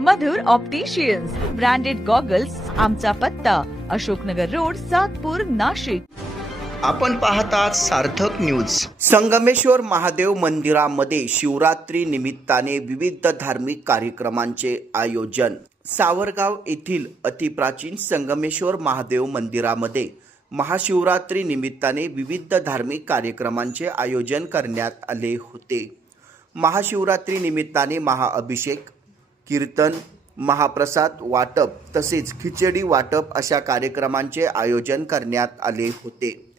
मधुर opticians branded goggles आमचा पत्ता Ashoknagar road Satpur Nashik. आपण पाहतात सार्थक न्यूज संगमेश्वर महादेव मंदिरामध्ये शिवरात्री निमित्ताने विविध धार्मिक कार्यक्रमांचे आयोजन. सावरगाव येथील अतिप्राचीन संगमेश्वर महादेव मंदिरामध्ये महाशिवरात्री निमित्ताने विविध धार्मिक कार्यक्रमांचे आयोजन करण्यात आले होते. महाशिवरात्री निमित्ताने महाअभिषेक कीर्तन महाप्रसाद वाटप तसेच खिचडी वाटप अशा कार्यक्रमांचे आयोजन करण्यात आले होते.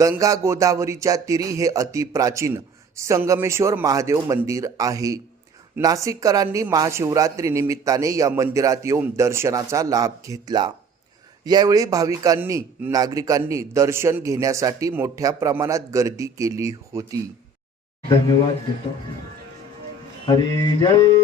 गंगा गोदावरीच्या तिरी हे अतिप्राचीन संगमेश्वर महादेव मंदिर आहे. नाशिककरांनी महाशिवरात्री निमित्ताने या मंदिरात येऊन दर्शनाचा लाभ घेतला. यावेळी भाविकांनी नागरिकांनी दर्शन घेण्यासाठी मोठ्या प्रमाणात गर्दी केली होती. धन्यवाद हरी जय!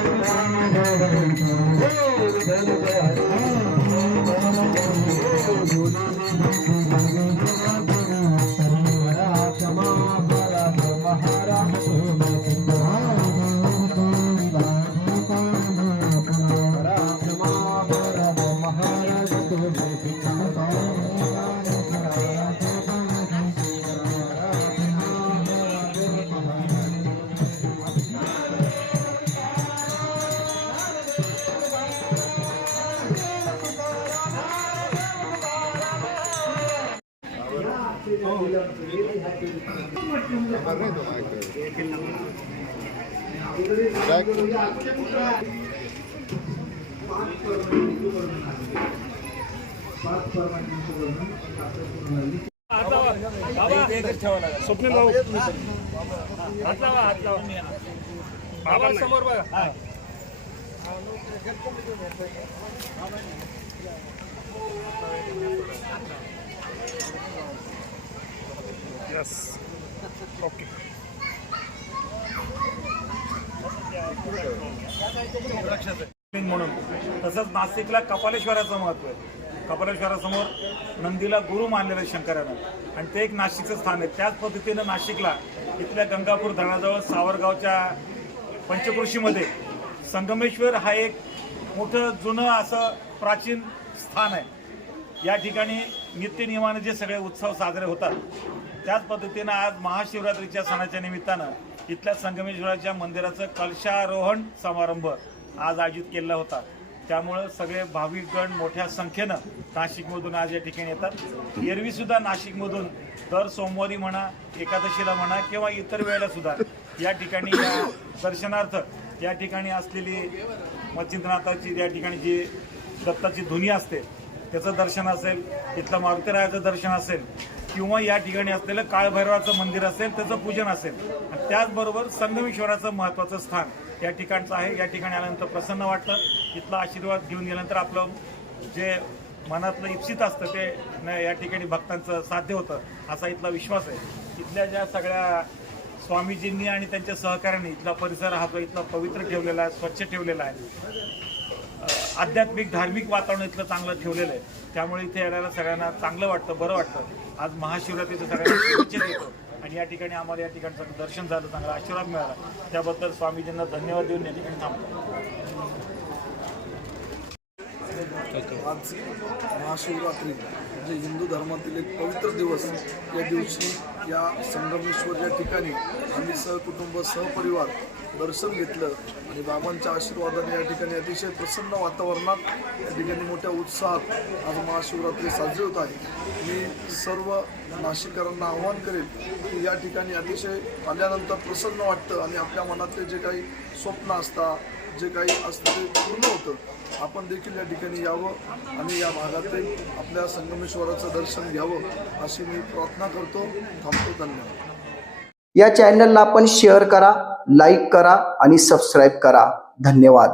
स्वप्नील भाऊ हात लावा हात लावा बाबा समोर बघा यस ओके म्हणून. तसंच नाशिकला कपालेश्वराचं महत्त्व आहे. कपालेश्वरासमोर नंदीला गुरु मानलेलं आहे शंकरानं. आणि ते एक नाशिकचं स्थान आहे. त्याच पद्धतीनं नाशिकला इथल्या गंगापूर धरणाजवळ सावरगावच्या पंचकृषीमध्ये संगमेश्वर हा एक मोठं जुनं असं प्राचीन स्थान आहे. या ठिकाणी नित्यनियमाने जे सगळे उत्सव साजरे होतात त्याच पद्धतीनं आज महाशिवरात्रीच्या सणाच्या निमित्तानं इथल्या संगमेश्वराच्या मंदिराचं कलशारोहण समारंभ आज आयोजित केला होता. त्यामुळं सगळे भाविकगण मोठ्या संख्येनं नाशिकमधून आज या ठिकाणी येतात. एरवीसुद्धा नाशिकमधून दर सोमवारी म्हणा एकादशीला म्हणा किंवा इतर वेळेला सुद्धा या ठिकाणी या दर्शनार्थ या ठिकाणी असलेली मच्छिंद्रनाथाची या ठिकाणी जी दत्ताची धुनी असते त्याचं दर्शन असेल इथलं मारुतीरायाचं दर्शन असेल किंवा या ठिकाणी असलेलं काळभैरवाचं मंदिर असेल त्याचं पूजन असेल. आणि त्याचबरोबर संगमेश्वराचं महत्त्वाचं स्थान या ठिकाणचं आहे. या ठिकाणी आल्यानंतर प्रसन्न वाटतं. इथला आशीर्वाद घेऊन गेल्यानंतर आपलं जे मनातलं इप्सित असतं ते न या ठिकाणी भक्तांचं साध्य होतं असा इथला विश्वास आहे. इथल्या ज्या सगळ्या स्वामीजींनी आणि त्यांच्या सहकार्याने इथला परिसर हा जो इथला पवित्र ठेवलेला आहे स्वच्छ ठेवलेला आहे आध्यात्मिक धार्मिक वातावरण इथलं चांगलं ठेवलेलं आहे. त्यामुळे इथे येणाऱ्या सगळ्यांना चांगलं वाटतं बरं वाटतं. आज महाशिवरात्रीचं सगळ्यांना येतो आणि या ठिकाणी आम्हाला या ठिकाणचं दर्शन झालं चांगला आशीर्वाद मिळाला. त्याबद्दल स्वामीजींना धन्यवाद देऊन या ठिकाणी थांबतो. आज महाशिवरात्री म्हणजे हिंदू धर्मातील एक पवित्र दिवस या दिवशी या संगमेश्वर या ठिकाणी आम्ही सहकुटुंब सहपरिवार दर्शन घेतलं आणि बाबांच्या आशीर्वादाने या ठिकाणी अतिशय प्रसन्न वातावरणात या ठिकाणी मोठ्या उत्साहात आज महाशिवरात्री साजरी होत आहे. मी सर्व नाशिककरांना आव्हान करेन की या ठिकाणी अतिशय आल्यानंतर प्रसन्न वाटतं आणि आपल्या मनातले जे काही स्वप्न असतात जे काही असतं ते पूर्ण होतं. आपण देखील या ठिकाणी यावं आणि या भागातील आपल्या संगमेश्वराचं दर्शन घ्यावं अशी मी प्रार्थना करतो. थांबतो धन्यवाद. या चॅनलला आपण शेअर करा लाईक करा आणि सबस्क्राईब करा. धन्यवाद.